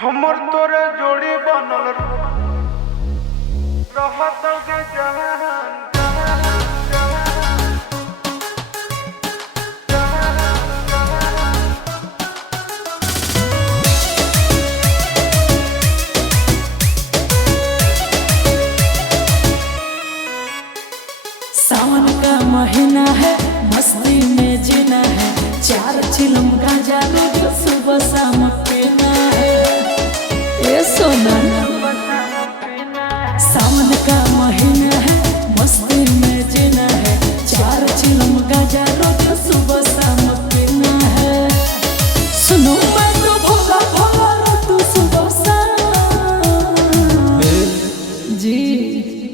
हमर तोरे जोड़ी बनल रहत के जहान सावन का महीना है, मस्ती में जीना है, 4 चिलम गांजा रोज सुबह शाम पीना है। ये सोना सावन का महीना है, मस्ती में जीना है, 4 चिलम गांजा रोज सुबह शाम पीना है। सुनो मैं तो भोला भोला तू सुबह शाम जी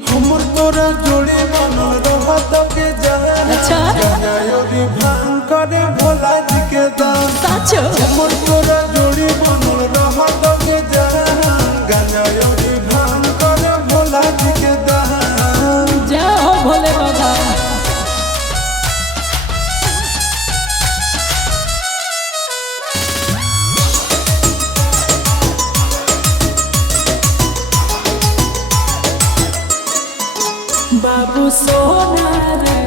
हमर तोरे जोड़ी बनल रहत के जहान अच्छा योगी भांग करे भोला जी के दान साचो हमर तोरे जोड़ी बनल रहत के जहान गाना योगी भांग करे भोला जी के दान जाओ भोले बाबा। बाबू सोना रे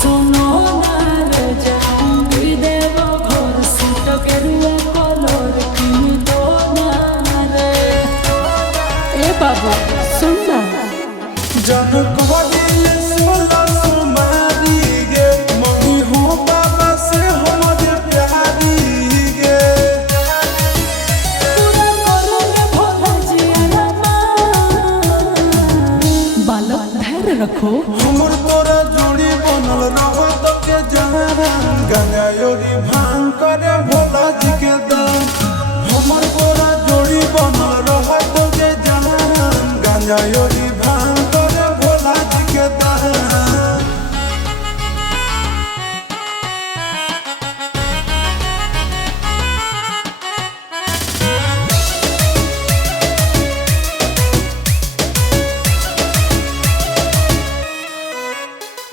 सुनो ना रे जाऊंगी देवो घर सूट के रुआ कलर की दो ना रे। ए बाबू सुन ना जनक वदिल सोला सुमारी गे मम्मी हो बाबा से हमर प्यारी गे पूरा करो रे भोला जी अरमा बालक धैर्य रखो। हमर तोरा जोड़ी बनल रहत के जहान गाना योगी भांग करे भोला जी के दान हमर तोरा जोड़ी बनल रहत के जहान गाना योगी भांग करे भोला जी के दान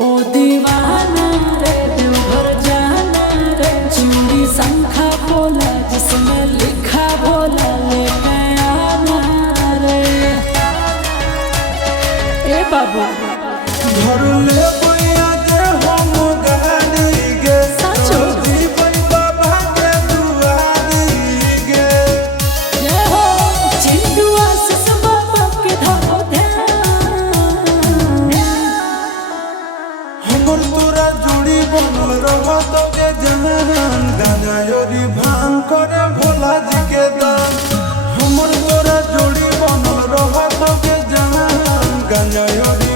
ओ दीवाना रे देवघर जाना रे चूड़ी शंखा बोला जिसमें लिखा बोला लेके आना रे। ए बाबू घर ले बैया जे हम गाड़ी गे साचो जीवन बाबा के दुआरी गे ये हो चिंटुआ से बाबा के धो ध्यान हमर तोरा जोड़ी बनल रहत के जहान गाना योगी भांग करे भोला जी के दान हमर तोरा जोड़ी बनल रहत के जहान गाना योगी